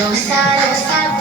Rosa, rosa,